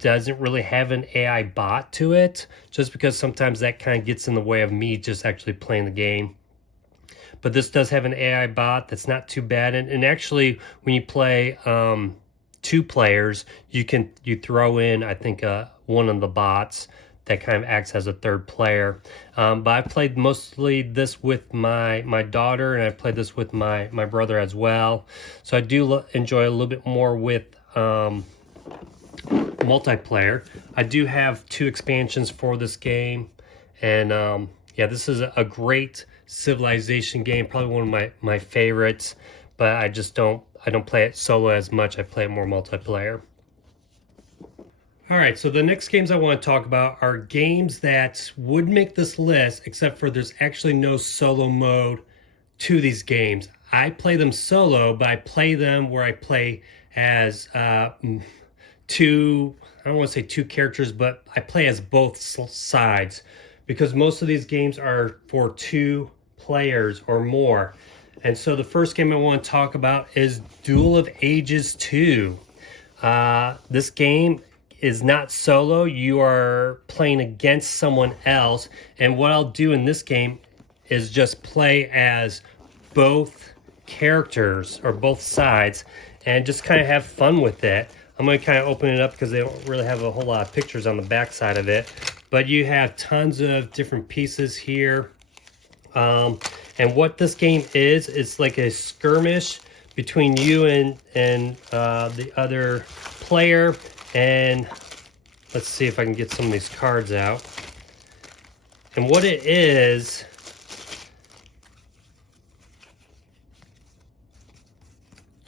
doesn't really have an AI bot to it, just because sometimes that kind of gets in the way of me just actually playing the game. But this does have an AI bot that's not too bad, and actually when you play 2 players, you throw in, I think, one of the bots that kind of acts as a 3rd player. But I played mostly this with my daughter, and I played this with my brother as well. So I do enjoy a little bit more with multiplayer. I do have 2 expansions for this game, and yeah, this is a great civilization game, probably one of my favorites, but I don't play it solo as much. I play it more multiplayer. All right, so the next games I want to talk about are games that would make this list, except for there's actually no solo mode to these games. I play them solo, but I play them where I play as 2, I don't want to say 2 characters, but I play as both sides, because most of these games are for 2 players or more. And so the first game I want to talk about is Duel of Ages 2. This game is not solo. You are playing against someone else. And what I'll do in this game is just play as both characters or both sides and just kind of have fun with it. I'm going to kind of open it up because they don't really have a whole lot of pictures on the back side of it. But you have tons of different pieces here. And what this game is, it's like a skirmish between you and the other player. And let's see if I can get some of these cards out. And what it is,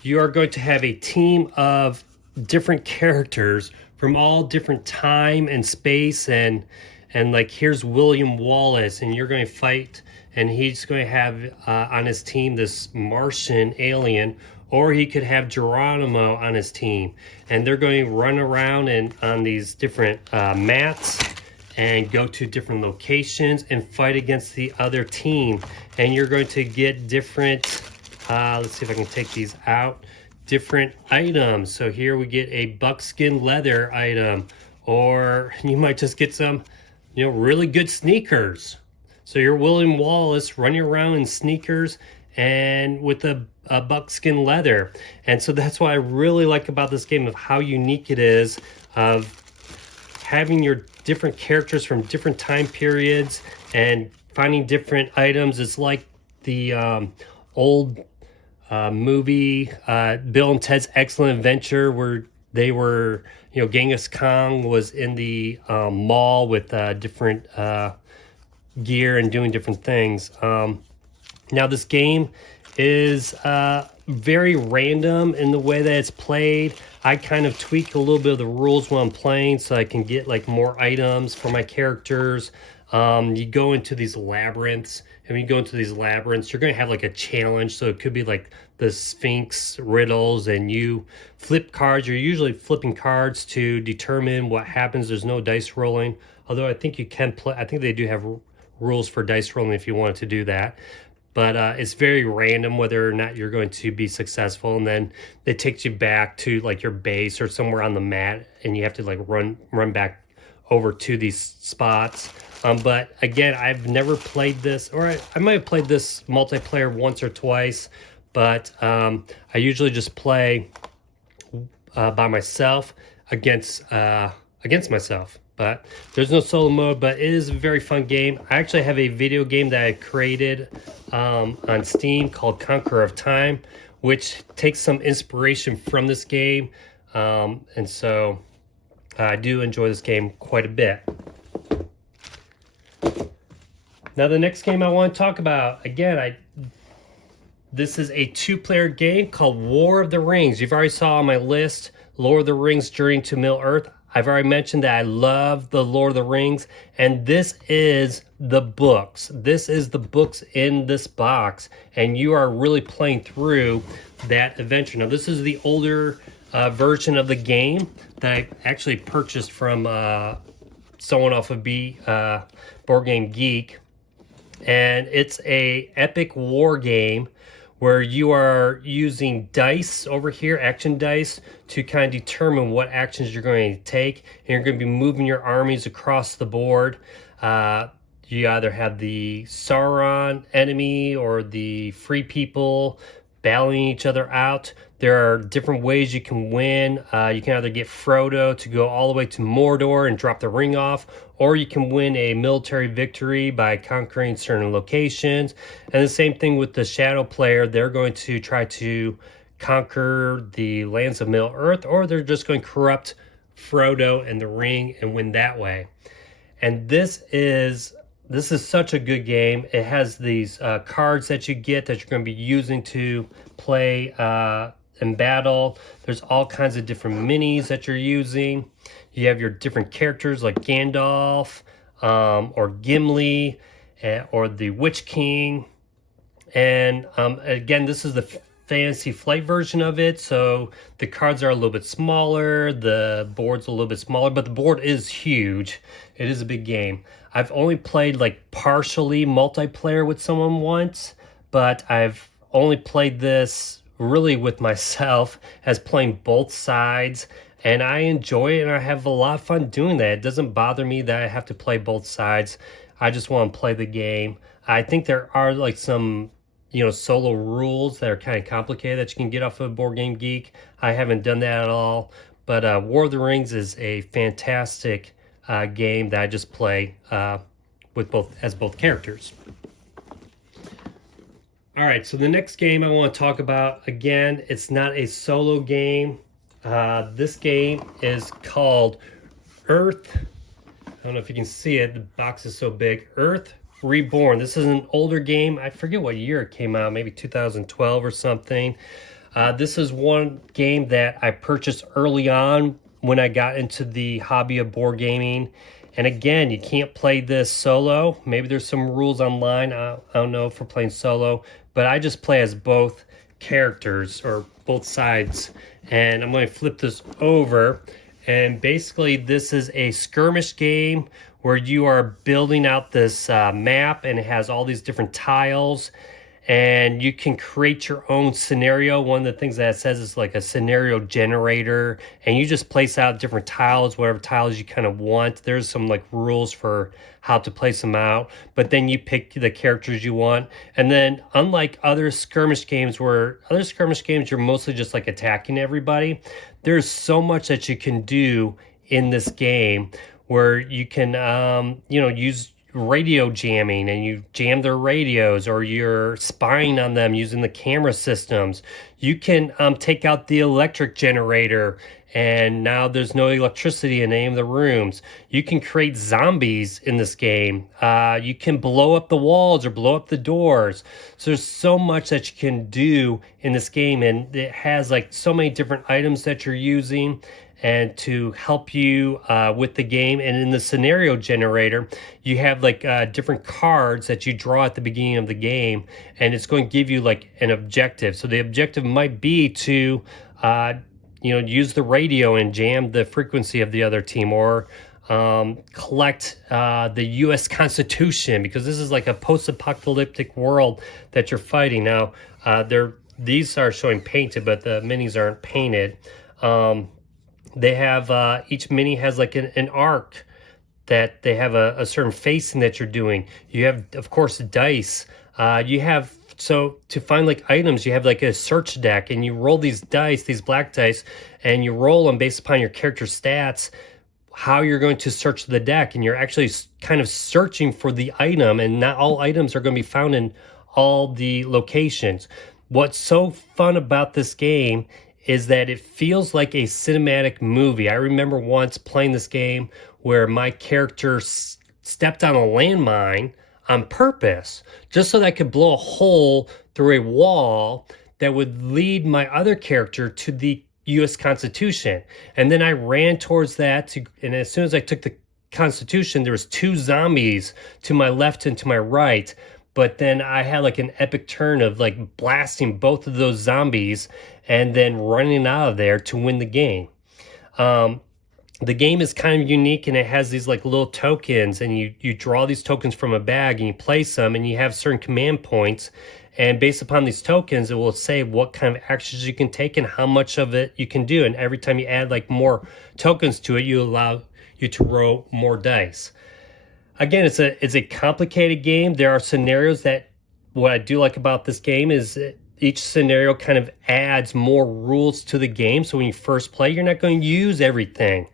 you are going to have a team of different characters from all different time and space, and like here's William Wallace, and you're going to fight, and he's going to have on his team this Martian alien, or he could have Geronimo on his team, and they're going to run around and on these different mats and go to different locations and fight against the other team. And you're going to get different, let's see if I can take these out, different items. So here we get a buckskin leather item, or you might just get some, really good sneakers. So you're William Wallace running around in sneakers and with a buckskin leather. And so that's what I really like about this game, of how unique it is, of having your different characters from different time periods and finding different items. It's like the old movie Bill and Ted's Excellent Adventure, where they were, Genghis Khan was in the mall with different gear and doing different things. Now this game is very random in the way that it's played. I kind of tweak a little bit of the rules when I'm playing so I can get like more items for my characters. You go into these labyrinths, and when you go into these labyrinths, you're going to have like a challenge. So it could be like the Sphinx riddles, and you flip cards. You're usually flipping cards to determine what happens. There's no dice rolling, although I think you can play. I think they do have rules for dice rolling if you wanted to do that. But it's very random whether or not you're going to be successful, and then it takes you back to like your base or somewhere on the mat, and you have to like run back over to these spots. But again, I've never played this, or I might have played this multiplayer once or twice, but I usually just play by myself against myself. But there's no solo mode, but it is a very fun game. I actually have a video game that I created on Steam called Conqueror of Time, which takes some inspiration from this game. And so I do enjoy this game quite a bit. Now the next game I want to talk about, again, this is a two-player game called War of the Rings. You've already saw on my list, Lord of the Rings Journey to Middle-earth. I've already mentioned that I love the Lord of the Rings, and this is the books. This is the books in this box, and you are really playing through that adventure. Now, this is the older version of the game that I actually purchased from someone off of Board Game Geek, and it's a epic war game where you are using dice over here, action dice, to kind of determine what actions you're going to take. And you're going to be moving your armies across the board. You either have the Sauron enemy or the free people battling each other out. There are different ways you can win. You can either get Frodo to go all the way to Mordor and drop the ring off, or you can win a military victory by conquering certain locations. And the same thing with the Shadow player. They're going to try to conquer the lands of Middle-earth, or they're just going to corrupt Frodo and the ring and win that way. And this is such a good game. It has these cards that you get that you're going to be using to play in battle. There's all kinds of different minis that you're using. You have your different characters like Gandalf or Gimli or the Witch King. And again, this is the Fantasy Flight version of it. So the cards are a little bit smaller. The board's a little bit smaller, but the board is huge. It is a big game. I've only played like partially multiplayer with someone once, but I've only played this really with myself as playing both sides, and I enjoy it and I have a lot of fun doing that. It doesn't bother me that I have to play both sides. I just want to play the game. I think there are like some solo rules that are kind of complicated that you can get off of Board Game Geek. I haven't done that at all, but War of the Rings is a fantastic game that I just play with both characters. All right, so the next game I want to talk about, again, it's not a solo game. This game is called Earth. I don't know if you can see it. The box is so big. Earth Reborn. This is an older game. I forget what year it came out, maybe 2012 or something. This is one game that I purchased early on when I got into the hobby of board gaming. And again, you can't play this solo. Maybe there's some rules online, I don't know, for playing solo. But I just play as both characters or both sides. And I'm going to flip this over. And basically, this is a skirmish game where you are building out this map, and it has all these different tiles, and you can create your own scenario. One of the things that it says is like a scenario generator, and you just place out different tiles, whatever tiles you kind of want. There's some like rules for how to place them out, but then you pick the characters you want. And then unlike other skirmish games you're mostly just like attacking everybody, there's so much that you can do in this game where you can use radio jamming, and you jam their radios, or you're spying on them using the camera systems. You can take out the electric generator, and now there's no electricity in any of the rooms. You can create zombies in this game. You can blow up the walls or blow up the doors. So there's so much that you can do in this game, and it has like so many different items that you're using. and to help you with the game. And in the scenario generator, you have like different cards that you draw at the beginning of the game, and it's going to give you like an objective. So the objective might be to use the radio and jam the frequency of the other team, or collect the U.S. Constitution, because this is like a post-apocalyptic world that you're fighting. Now, these are showing painted, but the minis aren't painted. They have each mini has like an arc that they have a certain facing that you're doing. You have, of course, dice. So to find like items, you have like a search deck, and you roll these dice, these black dice, and you roll them based upon your character stats, how you're going to search the deck. And you're actually kind of searching for the item, and not all items are going to be found in all the locations. What's so fun about this game is that it feels like a cinematic movie. I remember once playing this game where my character stepped on a landmine on purpose, just so that I could blow a hole through a wall that would lead my other character to the U.S. Constitution. And then I ran towards that, and as soon as I took the Constitution, there was 2 zombies to my left and to my right. But then I had like an epic turn of like blasting both of those zombies and then running out of there to win the game. The game is kind of unique, and it has these like little tokens, and you draw these tokens from a bag and you place them, and you have certain command points. And based upon these tokens, it will say what kind of actions you can take and how much of it you can do. And every time you add like more tokens to it, you allow you to roll more dice. Again, it's a complicated game. There are scenarios that, what I do like about this game is each scenario kind of adds more rules to the game. So when you first play, you're not going to use everything.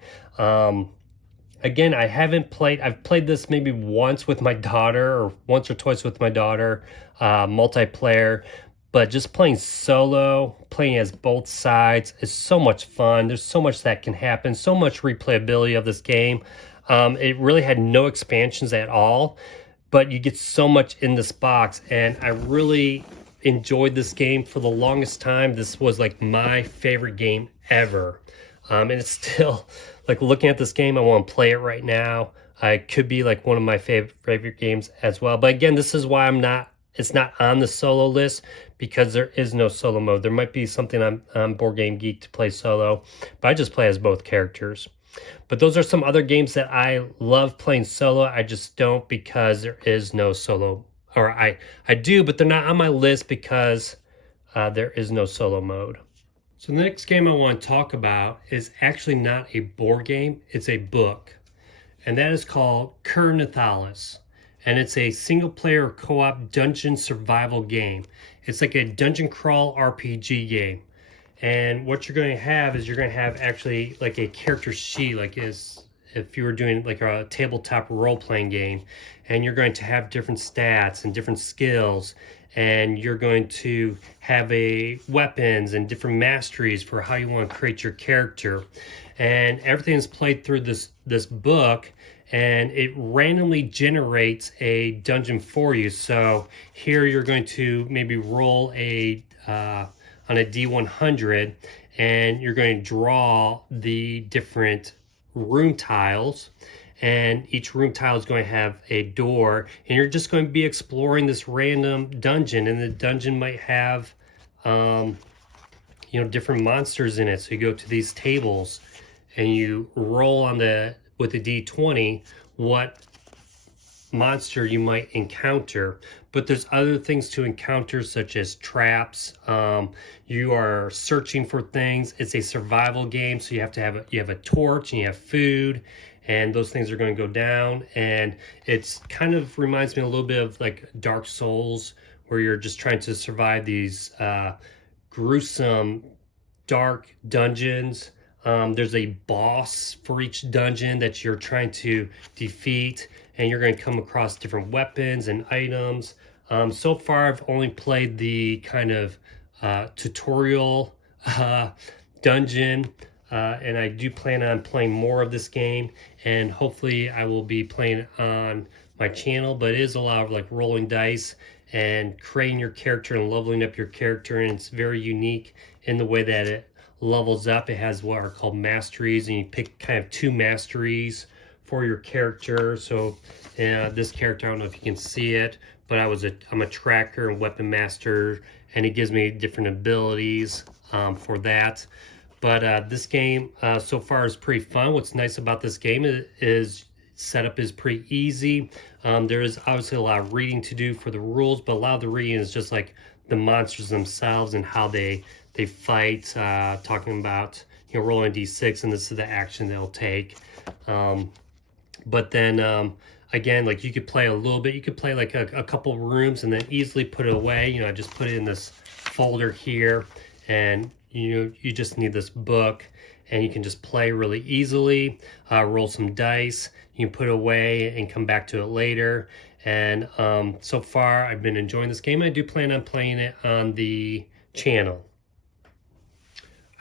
Again, I've played this maybe once with my daughter, or once or twice with my daughter, multiplayer. But just playing solo, playing as both sides is so much fun. There's so much that can happen, so much replayability of this game. It really had no expansions at all, but you get so much in this box, and I really enjoyed this game for the longest time. This was like my favorite game ever. And it's still, like, looking at this game, I want to play it right now. It could be like one of my favorite games as well. But again, this is why it's not on the solo list, because there is no solo mode. There might be something on Board Game Geek to play solo, but I just play as both characters. But those are some other games that I love playing solo. I just don't, because there is no solo. Or I do, but they're not on my list because there is no solo mode. So the next game I want to talk about is actually not a board game. It's a book. And that is called Cur Nathalis. And it's a single-player co-op dungeon survival game. It's like a dungeon crawl RPG game. And what you're going to have is you're going to have actually like a character sheet, like if you were doing like a tabletop role-playing game, and you're going to have different stats and different skills, and you're going to have weapons and different masteries for how you want to create your character. And everything is played through this book, and it randomly generates a dungeon for you. So here you're going to maybe roll on a D100, and you're going to draw the different room tiles, and each room tile is going to have a door, and you're just going to be exploring this random dungeon, and the dungeon might have different monsters in it. So you go to these tables and you roll with the D20 what monster you might encounter. But there's other things to encounter, such as traps. You are searching for things. It's a survival game, so you have a torch, and you have food, and those things are going to go down. And it's kind of reminds me a little bit of like Dark Souls, where you're just trying to survive these gruesome dark dungeons. There's a boss for each dungeon that you're trying to defeat, and you're going to come across different weapons and items. So far, I've only played the kind of tutorial dungeon, and I do plan on playing more of this game, and hopefully I will be playing on my channel. But it is a lot of like rolling dice and creating your character and leveling up your character, and it's very unique in the way that it levels up. It has what are called masteries, and you pick kind of 2 masteries for your character. So this character, I don't know if you can see it, but I'm a tracker and weapon master, and it gives me different abilities for that. But this game so far is pretty fun. What's nice about this game is setup is pretty easy. There is obviously a lot of reading to do for the rules, but a lot of the reading is just like the monsters themselves and how they fight. Talking about rolling d6, and this is the action they'll take. But then again, like you could play a little bit. You could play like a couple rooms and then easily put it away. I just put it in this folder here, and you just need this book, and you can just play really easily. Roll some dice. You can put it away and come back to it later. And so far, I've been enjoying this game. I do plan on playing it on the channel.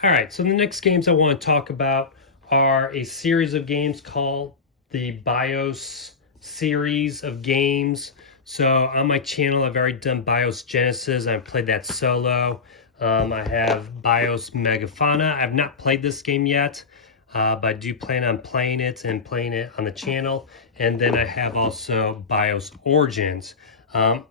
All right, so the next games I want to talk about are a series of games called the BIOS series of games. So on my channel, I've already done BIOS Genesis. I've played that solo. I have BIOS Megafauna. I've not played this game yet, but I do plan on playing it and playing it on the channel. And then I have also BIOS Origins. Now,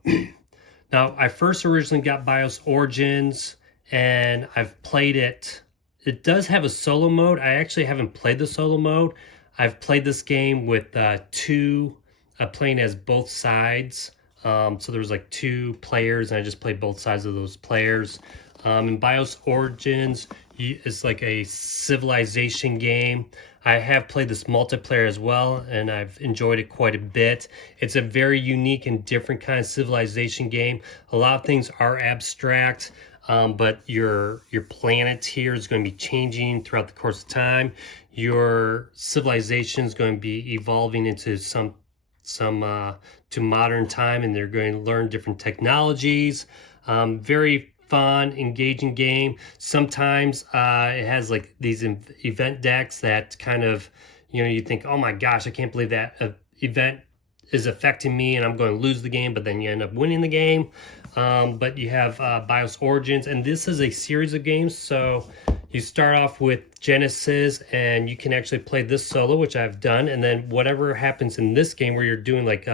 I first originally got BIOS Origins, and I've played it. It does have a solo mode. I actually haven't played the solo mode. I've played this game with playing as both sides. So there was like 2 players, and I just played both sides of those players. In BIOS Origins, it's like a civilization game. I have played this multiplayer as well, and I've enjoyed it quite a bit. It's a very unique and different kind of civilization game. A lot of things are abstract, but your planet here is going to be changing throughout the course of time. Your civilization is going to be evolving into to modern time, and they're going to learn different technologies. Very fun, engaging game. Sometimes it has like these event decks that kind of, you think, oh my gosh, I can't believe that event is affecting me and I'm going to lose the game, but then you end up winning the game. But you have BIOS Origins, and this is a series of games. So you start off with Genesis, and you can actually play this solo, which I've done, and then whatever happens in this game where you're doing like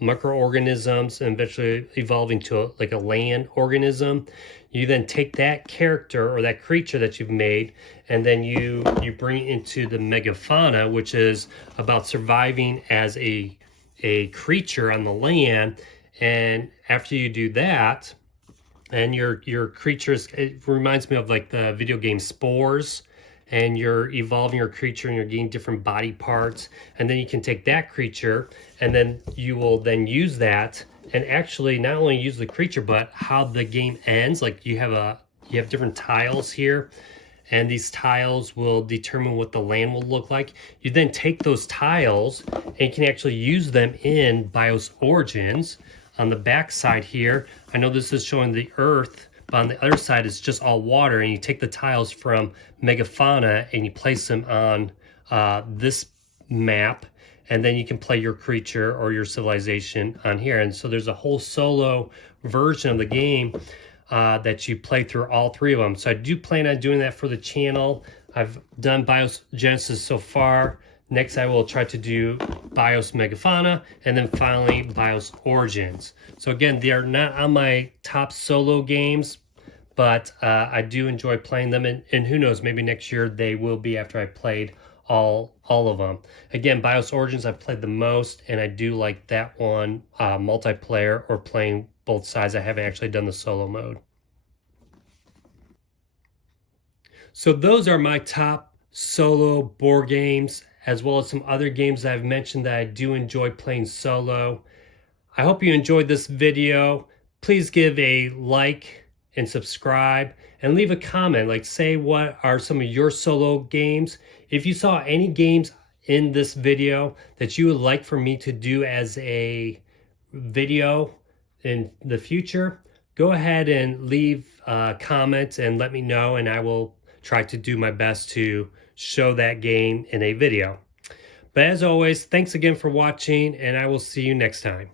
microorganisms and eventually evolving to like a land organism, you then take that character or that creature that you've made, and then you bring it into the Megafauna, which is about surviving as a creature on the land. And after you do that, and your creatures, it reminds me of like the video game Spores, and you're evolving your creature and you're getting different body parts, and then you can take that creature and then you will then use that and actually not only use the creature, but how the game ends. Like you have different tiles here, and these tiles will determine what the land will look like. You then take those tiles and you can actually use them in BIOS Origins. On the back side here, I know this is showing the Earth, but on the other side it's just all water, and you take the tiles from Megafauna and you place them on this map, and then you can play your creature or your civilization on here. And so there's a whole solo version of the game that you play through all 3 of them. So I do plan on doing that for the channel. I've done BIOS Genesis so far. Next, I will try to do BIOS Megafauna, and then finally BIOS Origins. So again, they are not on my top solo games, but I do enjoy playing them, and who knows, maybe next year they will be after I played all of them. Again, BIOS Origins I've played the most, and I do like that one multiplayer or playing both sides. I haven't actually done the solo mode. So those are my top solo board games, as well as some other games that I've mentioned that I do enjoy playing solo. I hope you enjoyed this video. Please give a like and subscribe, and leave a comment, like say what are some of your solo games. If you saw any games in this video that you would like for me to do as a video in the future, go ahead and leave comments and let me know, and I will try to do my best to show that game in a video. But as always, thanks again for watching, and I will see you next time.